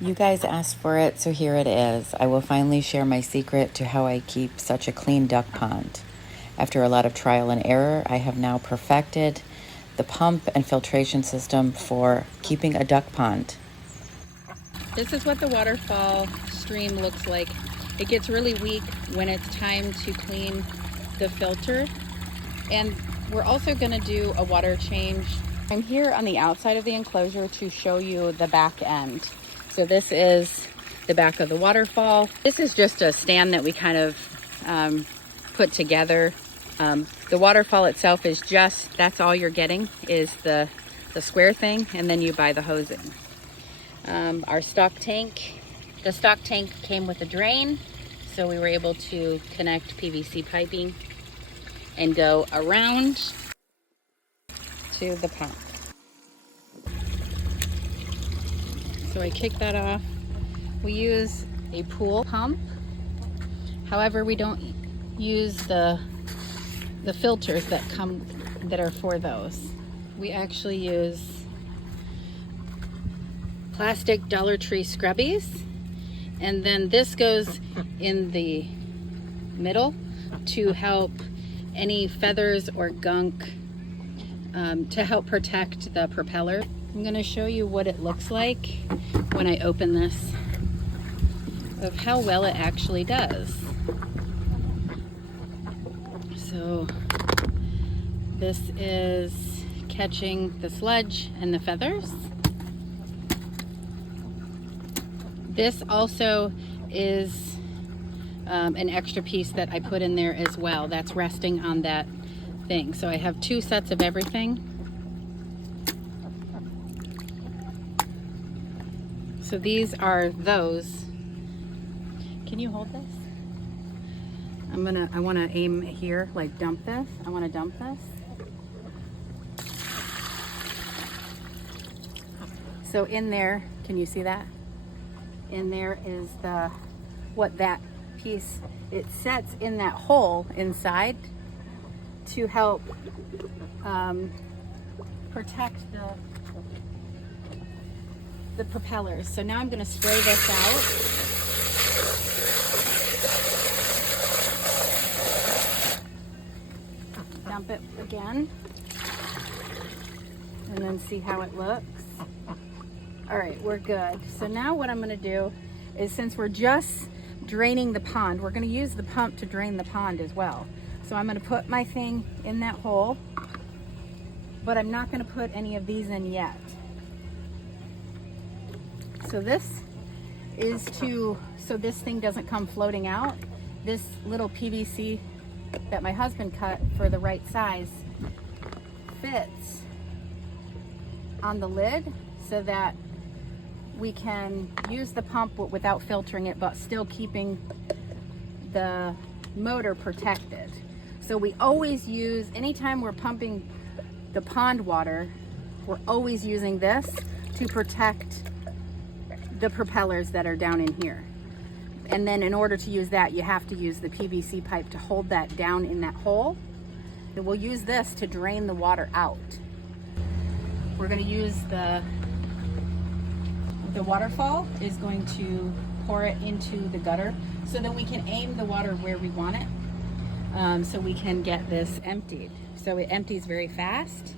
You guys asked for it, so here it is. I will finally share my secret to how I keep such a clean duck pond. After a lot of trial and error, I have now perfected the pump and filtration system for keeping a duck pond. This is what the waterfall stream looks like. It gets really weak when it's time to clean the filter. And we're also gonna do a water change. I'm here on the outside of the enclosure to show you the back end. So this is the back of the waterfall. This is just a stand that we kind of put together. The waterfall itself is just, that's all you're getting is the square thing, and then you buy the hosing. Our stock tank, the stock tank came with a drain, so we were able to connect PVC piping and go around to the pump. So I kick that off. We use a pool pump. However, we don't use the filters that are for those. We actually use plastic Dollar Tree scrubbies, and then this goes in the middle to help any feathers or gunk to help protect the propeller. I'm going to show you what it looks like when I open this, of how well it actually does. So this is catching the sludge and the feathers. This also is an extra piece that I put in there as well. That's resting on that thing. So I have two sets of everything. So these are those. Can you hold this? I want to aim here, like dump this. I want to dump this. So in there, can you see that? In there is what that piece, it sets in that hole inside to help protect the propellers. So now I'm going to spray this out. Dump it again, and then see how it looks. All right, we're good. So now what I'm going to do is, since we're just draining the pond, we're going to use the pump to drain the pond as well. So I'm going to put my thing in that hole, but I'm not going to put any of these in yet. So this is so this thing doesn't come floating out. This little PVC that my husband cut for the right size fits on the lid, so that we can use the pump without filtering it, but still keeping the motor protected. So we always use, anytime we're pumping the pond water, we're always using this to protect the propellers that are down in here. And then in order to use that, you have to use the PVC pipe to hold that down in that hole. And we'll use this to drain the water out. We're going to use the waterfall is going to pour it into the gutter, so that we can aim the water where we want it, so we can get this emptied. So it empties very fast.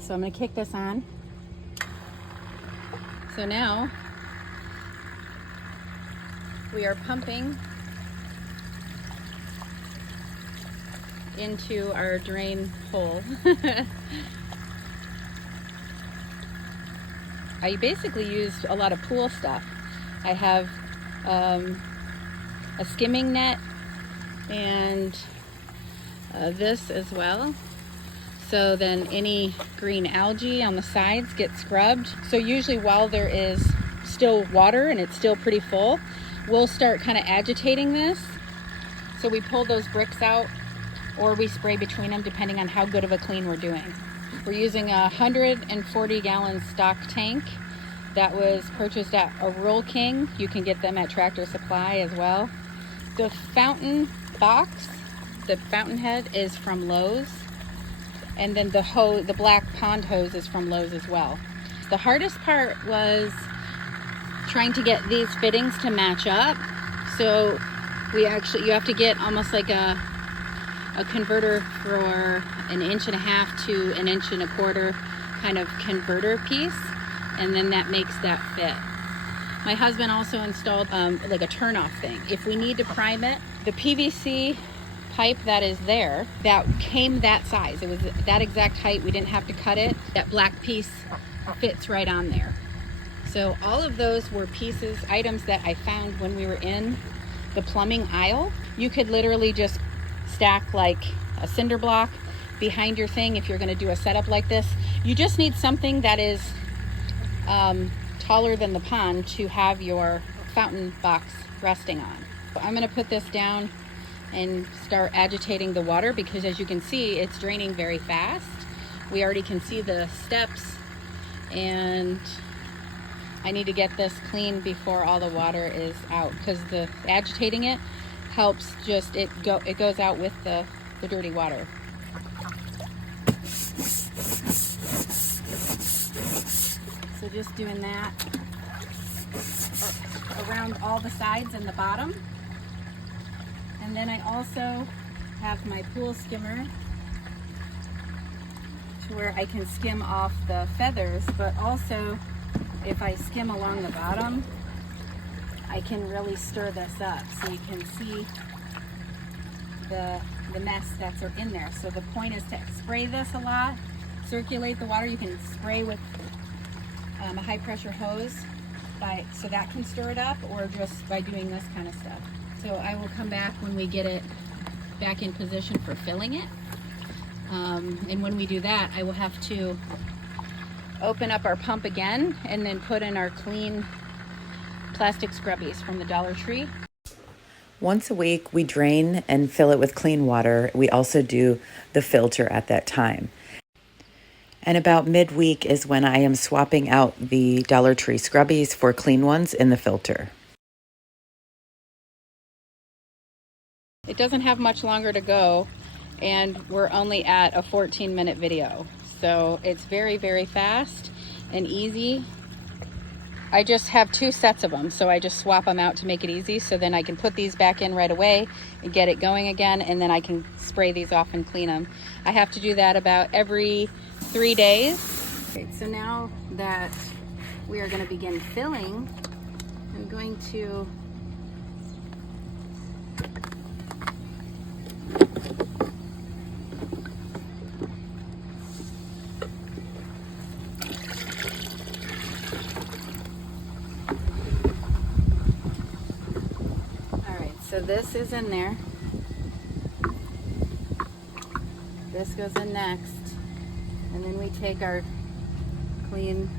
So I'm going to kick this on. So now we are pumping into our drain hole. I basically used a lot of pool stuff. I have a skimming net and this as well. So then any green algae on the sides gets scrubbed. So usually while there is still water and it's still pretty full, we'll start kind of agitating this. So we pull those bricks out, or we spray between them depending on how good of a clean we're doing. We're using a 140-gallon stock tank that was purchased at a Rural King. You can get them at Tractor Supply as well. The fountain box, the fountain head, is from Lowe's. And then the black pond hose is from Lowe's as well. The hardest part was trying to get these fittings to match up. So you have to get almost like a converter for 1.5 to 1.25 inch kind of converter piece, and then that makes that fit. My husband also installed like a turn-off thing. If we need to prime it, the PVC pipe that is there, that came that size. It was that exact height. We didn't have to cut it. That black piece fits right on there. So all of those were items that I found when we were in the plumbing aisle. You could literally just stack like a cinder block behind your thing if you're going to do a setup like this. You just need something that is taller than the pond to have your fountain box resting on. So I'm going to put this down and start agitating the water, because as you can see, it's draining very fast. We already can see the steps, and I need to get this clean before all the water is out, because the agitating it helps it goes out with the dirty water. So just doing that around all the sides and the bottom. And then I also have my pool skimmer to where I can skim off the feathers, but also if I skim along the bottom, I can really stir this up so you can see the mess that's in there. So the point is to spray this a lot, circulate the water. You can spray with a high pressure hose so that can stir it up, or just by doing this kind of stuff. So I will come back when we get it back in position for filling it. And when we do that, I will have to open up our pump again and then put in our clean plastic scrubbies from the Dollar Tree. Once a week, we drain and fill it with clean water. We also do the filter at that time. And about midweek is when I am swapping out the Dollar Tree scrubbies for clean ones in the filter. It doesn't have much longer to go, and we're only at a 14-minute video. So it's very, very fast and easy. I just have 2 sets of them, so I just swap them out to make it easy. So then I can put these back in right away and get it going again, and then I can spray these off and clean them. I have to do that about every 3 days. Okay, so now that we are going to begin filling, I'm going to so this is in there. This goes in next. And then we take our clean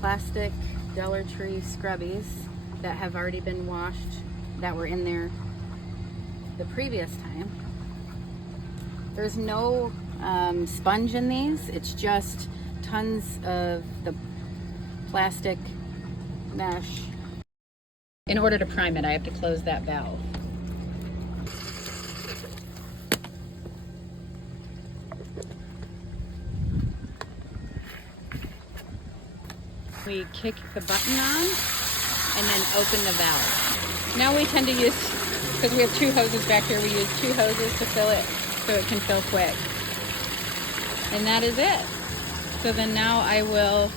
plastic Dollar Tree scrubbies that have already been washed, that were in there the previous time. There's no sponge in these. It's just tons of the plastic mesh. In order to prime it, I have to close that valve. We kick the button on and then open the valve. Now we tend to use, because we have 2 hoses back here, we use 2 hoses to fill it so it can fill quick. And that is it. So then now I will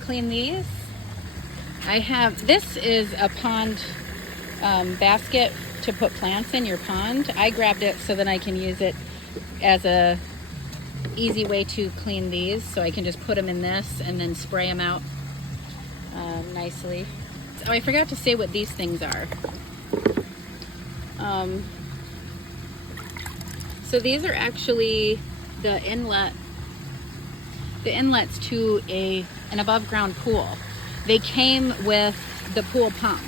clean these. This is a pond basket to put plants in your pond. I grabbed it so that I can use it as a easy way to clean these. So I can just put them in this and then spray them out nicely. Oh, I forgot to say what these things are. So these are actually the inlets to an above ground pool. They came with the pool pump.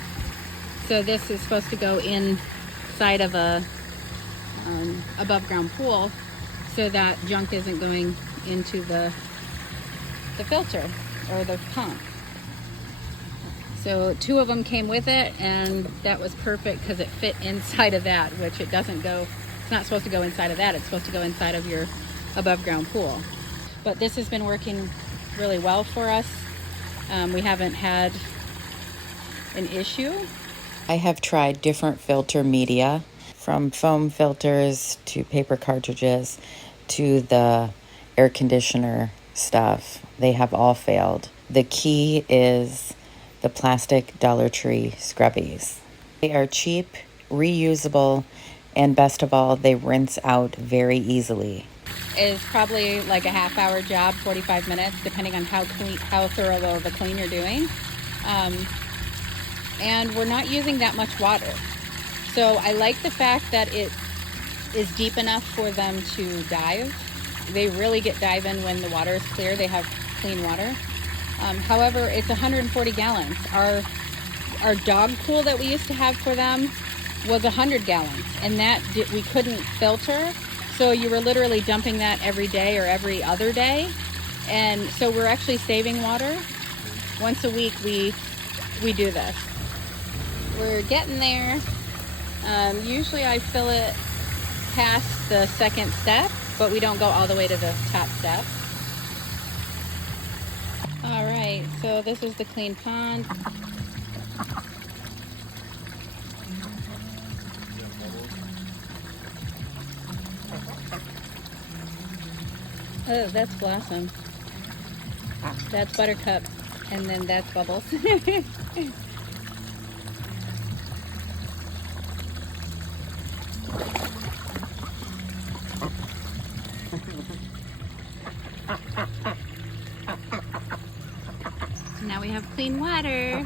So this is supposed to go inside of a above ground pool so that junk isn't going into the filter or the pump. So 2 of them came with it, and that was perfect because it fit inside of that, which it doesn't go not supposed to go inside of that. It's supposed to go inside of your above ground pool. But this has been working really well for us. We haven't had an issue. I have tried different filter media, from foam filters to paper cartridges to the air conditioner stuff. They have all failed. The key is the plastic Dollar Tree scrubbies. They are cheap, reusable, and best of all, they rinse out very easily. Is probably like a half-hour job, 45 minutes, depending on how thorough of a clean you're doing. And we're not using that much water. So I like the fact that it is deep enough for them to dive. They really get diving when the water is clear. They have clean water. However, it's 140 gallons. Our dog pool that we used to have for them was 100 gallons, and that we couldn't filter. So you were literally dumping that every day or every other day. And so we're actually saving water. Once a week we do this. We're getting there. Usually I fill it past the second step, but we don't go all the way to the top step. All right, so this is the clean pond. Oh, that's Blossom. That's Buttercup. And then that's Bubbles. So now we have clean water.